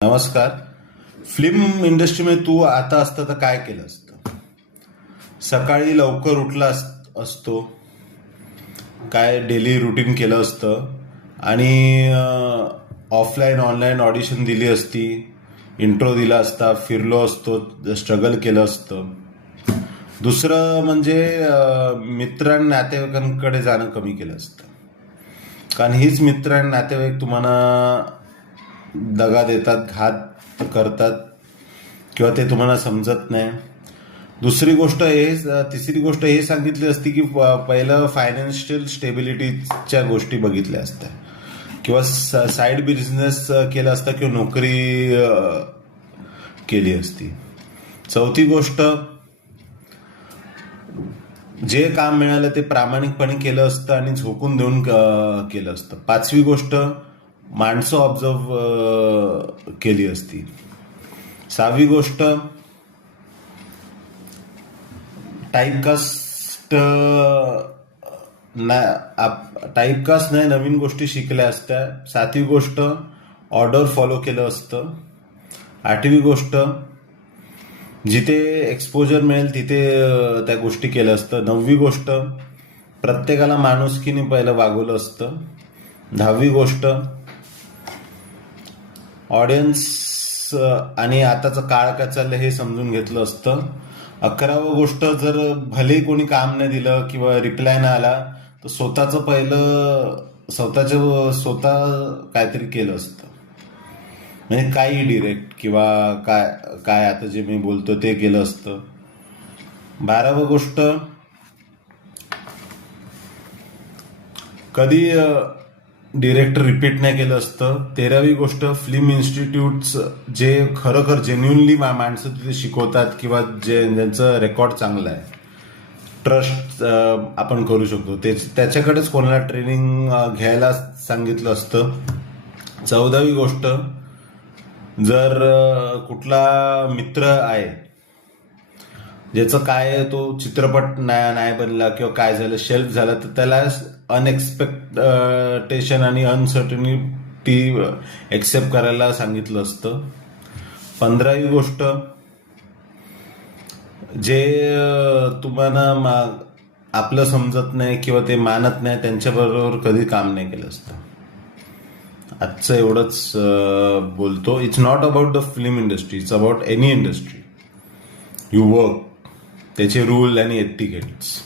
नमस्कार. फिल्म इंडस्ट्रीमध्ये तू आता असतं तर काय केलं असतं? सकाळी लवकर उठला असतो, काय डेली रुटीन केलं असतं आणि ऑफलाईन ऑनलाईन ऑडिशन दिली असती, इंट्रो दिला असता, फिरलो असतो, स्ट्रगल केलं असतं. दुसरं म्हणजे मित्र आणि नातेवाईकांकडे जाणं कमी केलं असतं, कारण हीच मित्र आणि नातेवाईक तुम्हाला दगा देतात, घात करतात किंवा ते तुम्हाला समजत नाही. तिसरी गोष्ट हे सांगितली असती की पहिलं फायनान्शियल स्टेबिलिटीच्या गोष्टी बघितल्या असत्या किंवा साईड बिझनेस केला असता किंवा नोकरी केली असती. चौथी गोष्ट, जे काम मिळालं ते प्रामाणिकपणे केलं असतं आणि झोकून देऊन केलं असतं. पाचवी गोष्ट, माणसं ऑब्झर्व केली असती. सहावी गोष्ट, टाईपकास्ट नाही नवीन गोष्टी शिकल्या असत्या. सातवी गोष्ट, ऑर्डर फॉलो केलं असतं. आठवी गोष्ट, जिथे एक्सपोजर मिळेल तिथे त्या गोष्टी केल्या असतं. नववी गोष्ट, प्रत्येकाला माणुसकीने पहिलं वागवलं असतं. दहावी गोष्ट, ऑडियन्स आणि आताचं काळ काय चाललं हे समजून घेतलं असतं. 11वी गोष्ट, जर भले कोणी काम नाही दिलं किंवा रिप्लाय नाही आला तर स्वतः काहीतरी केलं असतं, म्हणजे काही डिरेक्ट किंवा काय आता जे मी बोलतो ते केलं असतं. 12वी गोष्ट, कधी डिरेक्टर रिपीट नाही केलं असतं. 13वी गोष्ट, फिल्म इन्स्टिट्यूट्स जे खरोखर जेन्युनली माणसं तिथे शिकवतात किंवा ज्यांचं रेकॉर्ड चांगलं आहे, ट्रस्ट आपण करू शकतो, त्याच्याकडेच कोणाला ट्रेनिंग घ्यायला सांगितलं असतं. 14वी गोष्ट, जर कुठला मित्र आहे ज्याचं काय तो चित्रपट नाही बनला किंवा काय झालं, शेल्फ झाला, तर त्याला अनएक्सपेक्टेशन आणि अनसर्टनिटी एक्सेप्ट करायला सांगितलं असतं. 15वी गोष्ट, जे तुम्हाला आपलं समजत नाही किंवा ते मानत नाही त्यांच्याबरोबर कधी काम नाही केलं असतं. आजचं एवढंच बोलतो. It's not about the film industry, it's about any industry you work, त्याचे रूल आणि एटिकेट्स.